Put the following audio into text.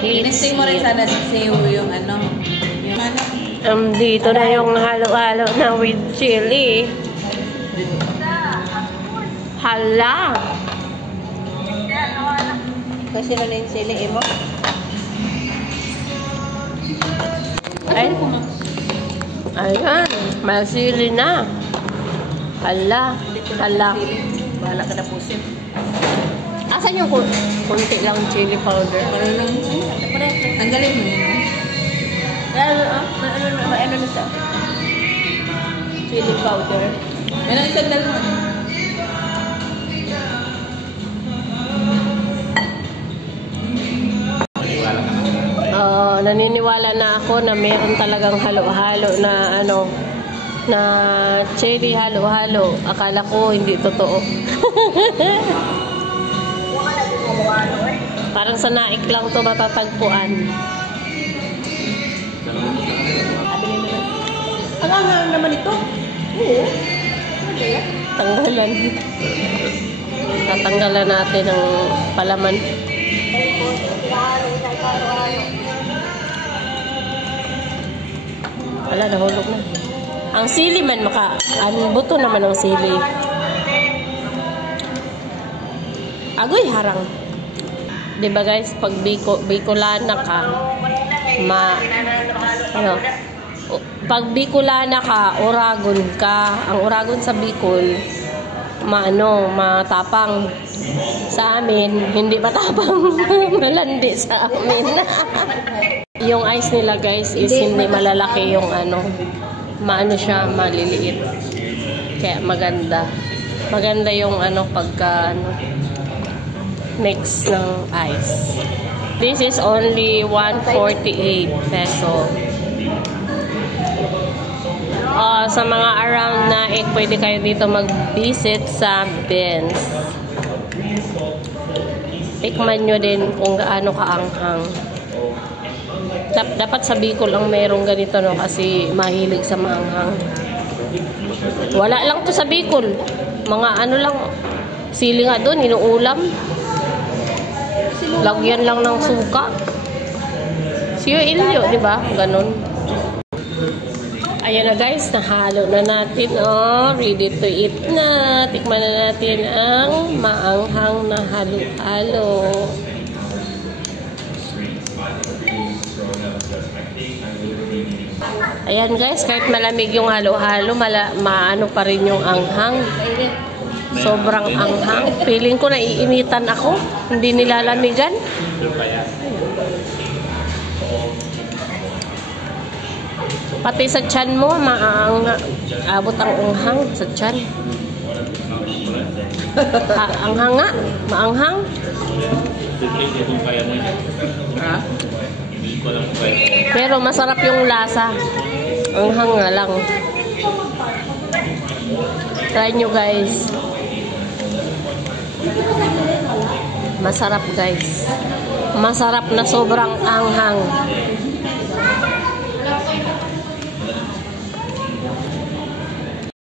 Inising mo rin sana sa yung ano. Dito na yung halo-halo na with chili. Hala! Kasi na yung sili, mo? Ay. Ayan. May sili na. Hala. Hala. Bahala ka na pusin. Asan yung kunti lang chili powder? Marunong. Tanggalin mo yun. Ano na siya? Chili powder. Yan ang isang dalawang. Naniniwala na ako na meron talagang halo-halo na ano, na chili halo-halo. Akala ko hindi totoo. Parang sa naik lang to matatagpuan. Ang anghang naman ito. Oo. Tanggalan. Tatanggalan natin ang palaman. Wala, nahulog na. Ang sili man ang buto naman ng sili. Agoy harang. 'Di ba guys, pag Bicolana ka, pag Bicolana ka, Oragon ka. Ang Oragon sa Bicol, matapang. Sa amin, hindi matapang. Malandi sa amin. Yung ice nila guys is hindi malalaki yung siya, maliliit. Kaya maganda. Maganda yung pagka mix ng ice. This is only 148 peso. Sa mga around na pwede kayo dito mag-visit sa Benz. Tikman nyo din kung gaano kaanghang. Dapat sa Bicol ang merong ganito kasi mahilig sa maanghang. Wala lang to sa Bicol. Mga lang, sili nga doon, inuulam. Lagyan lang ng suka. Siyo ilyo, di ba? Ganon. Ayan na guys, nahalo na natin. Ready to eat na. Tikman na natin ang maanghang na halo-halo. Ayan guys, kahit malamig yung halo-halo, maano pa rin yung anghang. Sobrang anghang. Feeling ko naiinitan ako. Hindi nilalamigan. Pati sa tiyan mo, abot ang unghang sa tiyan. Anghang nga. Maanghang. Pero masarap yung lasa. Anghang nga lang. Try nyo guys. Masarap guys. Masarap na sobrang anghang.